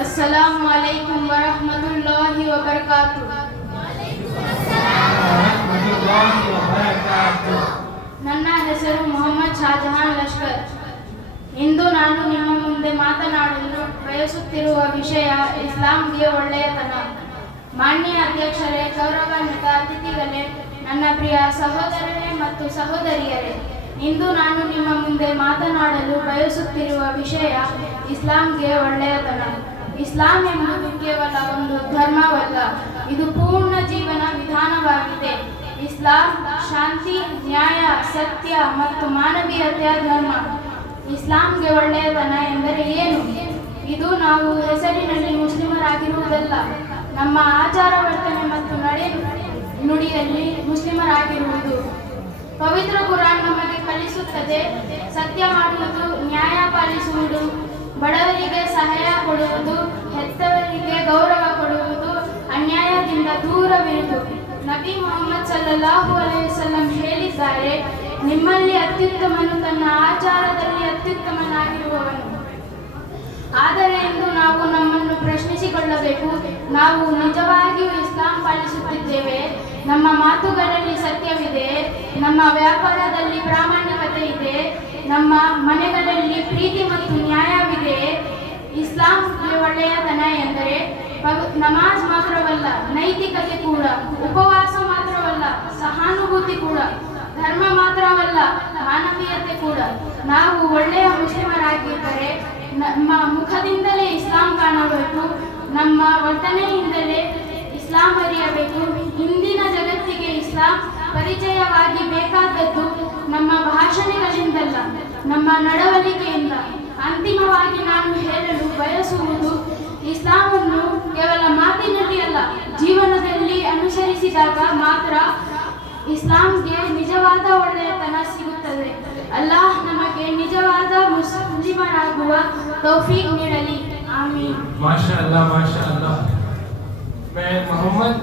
अस्सलामु अलैकुम वरहमतुल्लाहि वबरकातुहू। ನನ್ನ ಹೆಸರು ಮೊಹಮ್ಮದ್ ಶಾಜಹಾನ್ ಲಷ್ಕರ್. ಇಂದು ನಾನು ನಿಮ್ಮ ಮುಂದೆ ಮಾತನಾಡಲು ಬಯಸುತ್ತಿರುವ ವಿಷಯ ಇಸ್ಲಾಂಗೆ ಒಳ್ಳೆಯತನ. ಮಾನ್ಯ ಅಧ್ಯಕ್ಷರೇ, ಗೌರವಾನ್ವಿತ ಅತಿಥಿಗಳೇ, ನನ್ನ ಪ್ರಿಯ ಸಹೋದರರೇ ಮತ್ತು ಸಹೋದರಿಯರೇ, ಇಂದು ನಾನು ನಿಮ್ಮ ಮುಂದೆ ಮಾತನಾಡಲು ಬಯಸುತ್ತಿರುವ ವಿಷಯ ಇಸ್ಲಾಂಗೆ ಒಳ್ಳೆಯತನ. ಇಸ್ಲಾಂ ಎಂಬುದು ಕೇವಲ ಒಂದು ಧರ್ಮವಲ್ಲ, ಇದು ಪೂರ್ಣ ಜೀವನ ವಿಧಾನವಾಗಿದೆ. ಇಸ್ಲಾಂ ಶಾಂತಿ, ನ್ಯಾಯ, ಸತ್ಯ ಮತ್ತು ಮಾನವೀಯತೆಯ ಧರ್ಮ. ಇಸ್ಲಾಂಗೆ ಒಳ್ಳೆಯತನ ಎಂದರೆ ಏನು? ಇದು ನಾವು ಹೆಸರಿನಲ್ಲಿ ಮುಸ್ಲಿಮರಾಗಿರುವುದಲ್ಲ, ನಮ್ಮ ಆಚಾರ ವರ್ತನೆ ಮತ್ತು ನಡೆ ನುಡಿಯಲ್ಲಿ ಮುಸ್ಲಿಮರಾಗಿರುವುದು. ಪವಿತ್ರ ಕುರಾನ್ ನಮಗೆ ಕಲಿಸುತ್ತದೆ, ಸತ್ಯ ಮಾಡುವುದು, ನ್ಯಾಯ ಪಾಲಿಸುವುದು, ಬಡವರಿಗೆ ಸಹಾಯ ಕೊಡುವುದು, ಹೆತ್ತವರಿಗೆ ಗೌರವ ಕೊಡುವುದು, ಅನ್ಯಾಯದಿಂದ ದೂರವಿರುವುದು. ನಬಿ ಮುಹಮ್ಮದ್ ಸಲ್ಲಲ್ಲಾಹು ಅಲೈಹಿ ವಸಲ್ಲಂ ಹೇಳಿದ್ದಾರೆ, ನಿಮ್ಮಲ್ಲಿ ಅತ್ಯುತ್ತಮನು ತನ್ನ ಆಚಾರದಲ್ಲಿ ಅತ್ಯುತ್ತಮನಾಗಿರುವವನು. ಆದರೆ ಇಂದು ನಾವು ನಮ್ಮನ್ನು ಪ್ರಶ್ನಿಸಿಕೊಳ್ಳಬೇಕು, ನಾವು ನಿಜವಾಗಿಯೂ ಇಸ್ಲಾಂ ಪಾಲಿಸುತ್ತಿದ್ದೇವೆ? ನಮ್ಮ ಮಾತುಗಳಲ್ಲಿ ಸತ್ಯವಿದೆ? ನಮ್ಮ ವ್ಯಾಪಾರದಲ್ಲಿ ಪ್ರಾಮಾಣಿಕತೆ ಇದೆ? ನಮ್ಮ ಮನೆಗಳಲ್ಲಿ ಪ್ರೀತಿ ಮತ್ತು ನ್ಯಾಯವಿದೆ? ಇಸ್ಲಾಂಗೆ ಒಳ್ಳೆಯತನ ಎಂದರೆ ನಮಾಜ್ ಮಾತ್ರವಲ್ಲ, ನೈತಿಕತೆ ಕೂಡ. ಉಪವಾಸ ಮಾತ್ರವಲ್ಲ, ಸಹಾನುಭೂತಿ ಕೂಡ. ಧರ್ಮ ಮಾತ್ರವಲ್ಲ, ಮಾನವೀಯತೆ ಕೂಡ. ನಾವು ಒಳ್ಳೆಯ ಮುಸ್ಲಿಮರಾಗಿದ್ದರೆ ನಮ್ಮ ಮುಖದಿಂದಲೇ ಇಸ್ಲಾಂ ಕಾಣಬೇಕು, ನಮ್ಮ ವರ್ತನೆಯಿಂದಲೇ ಇಸ್ಲಾಂ ಅರಿಯಬೇಕು. ಇಂದಿನ ಜಗತ್ತಿಗೆ ಇಸ್ಲಾಂ ಪರಿಚಯವಾಗಿ ಬೇಕಾದದ್ದು ನಮ್ಮ ಭಾಷಣಗಳಿಂದಲ್ಲ, ನಮ್ಮ ನಡವಳಿಕೆಯಿಂದ. ಅಂತಿಮವಾಗಿ ನಾನು ಹೇಳಲು ಬಯಸುವುದು, ಇಸ್ಲಾಮನ್ನು ಕೇವಲ ಮಾತಿನಲ್ಲಿ ಅಲ್ಲ, ಜೀವನದಲ್ಲಿ ಅನುಸರಿಸಿದಾಗ ಮಾತ್ರ ಇಸ್ಲಾಂಗೆ ನಿಜವಾದ ಒಳ್ಳೆಯತನ ಸಿಗುತ್ತದೆ. ಅಲ್ಲಾಹ್ ನಮಗೆ ನಿಜವಾದ ಮುಸ್ಲಿಮರಾಗುವ ತೌಫೀಕ್ ನೀಡಲಿ. ಆಮೀನ್. माशाअल्लाह माशाअल्लाह। मैं मोहम्मद